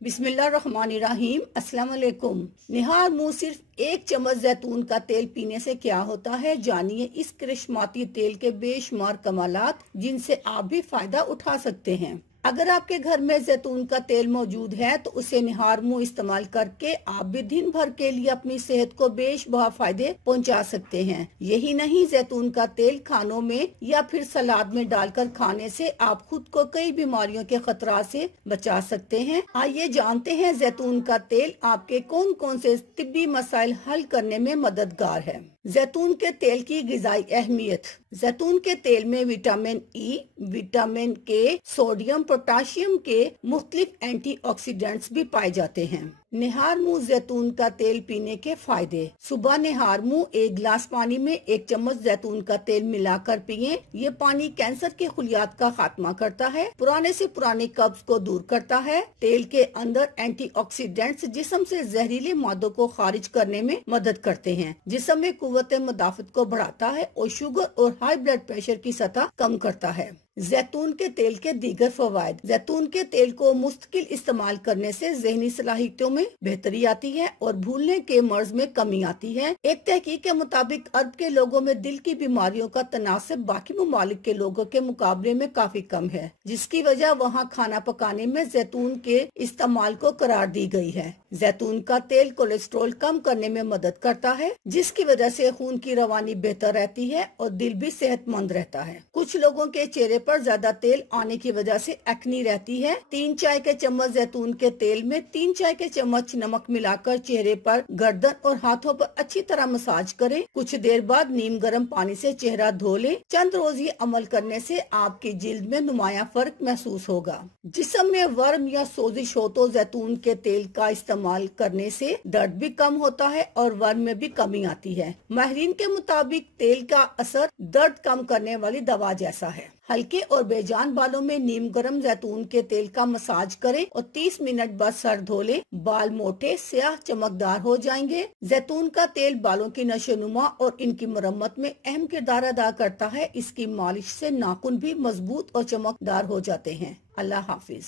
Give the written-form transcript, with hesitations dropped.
बिस्मिल्लाहिर्रहमानिर्रहीम। अस्सलाम वालेकुम। निहार मुंह सिर्फ 1 चम्मच जैतून का तेल पीने से क्या होता है, जानिए इस करिश्माती तेल के बेशुमार कमालात जिनसे आप भी फायदा उठा सकते हैं। अगर आपके घर में जैतून का तेल मौजूद है तो उसे निहार मुंह इस्तेमाल करके आप भी दिन भर के लिए अपनी सेहत को बेशबहा फायदे पहुंचा सकते हैं। यही नहीं, जैतून का तेल खानों में या फिर सलाद में डालकर खाने से आप खुद को कई बीमारियों के खतरा से बचा सकते हैं। आइए जानते हैं जैतून का तेल आपके कौन कौन से तिब्बी मसाइल हल करने में मददगार है। जैतून के तेल की ग़िज़ाई अहमियत। जैतून के तेल में विटामिन ई, विटामिन के, सोडियम, पोटाशियम के मुख्तलिफ एंटीऑक्सीडेंट्स भी पाए जाते हैं। निहार मुंह जैतून का तेल पीने के फायदे। सुबह निहार मुंह 1 गिलास पानी में 1 चम्मच जैतून का तेल मिलाकर पिएं। ये पानी कैंसर के खुलियात का खात्मा करता है, पुराने से पुराने कब्ज को दूर करता है। तेल के अंदर एंटीऑक्सीडेंट्स जिस्म से जहरीले मादों को खारिज करने में मदद करते हैं, जिस्म में कुव्वत मुदाफ़त को बढ़ाता है और शुगर और हाई ब्लड प्रेशर की सतह कम करता है। जैतून के तेल के दीगर फवायद। जैतून के तेल को मुस्तकिल इस्तेमाल करने से ज़हनी सलाहियतों में बेहतरी आती है और भूलने के मर्ज में कमी आती है। एक तहकीक के मुताबिक अरब के लोगों में दिल की बीमारियों का तनासब बाकी ममालिक के लोगों के मुकाबले में काफी कम है, जिसकी वजह वहाँ खाना पकाने में जैतून के इस्तेमाल को करार दी गई है। जैतून का तेल कोलेस्ट्रॉल कम करने में मदद करता है, जिसकी वजह से खून की रवानी बेहतर रहती है और दिल भी सेहतमंद रहता है। कुछ लोगों के चेहरे पर ज्यादा तेल आने की वजह से एक्नी रहती है। 3 चाय के चम्मच जैतून के तेल में 3 चाय के चम्मच नमक मिलाकर चेहरे पर, गर्दन और हाथों पर अच्छी तरह मसाज करें। कुछ देर बाद नीम गर्म पानी से चेहरा धो लें। चंद रोज ये अमल करने से आपकी जिल्द में नुमाया फर्क महसूस होगा। जिस्म में वर्म या सोजिश हो तो जैतून के तेल का इस्तेमाल करने से दर्द भी कम होता है और वर्म में भी कमी आती है। माहिरीन के मुताबिक तेल का असर दर्द कम करने वाली दवा जैसा है। हल्के और बेजान बालों में नीम गर्म जैतून के तेल का मसाज करें और 30 मिनट बाद सर धो लें। बाल मोटे, स्याह, चमकदार हो जाएंगे। जैतून का तेल बालों की नशोनुमा और इनकी मरम्मत में अहम किरदार अदा करता है। इसकी मालिश से नाखून भी मजबूत और चमकदार हो जाते हैं। अल्लाह हाफिज।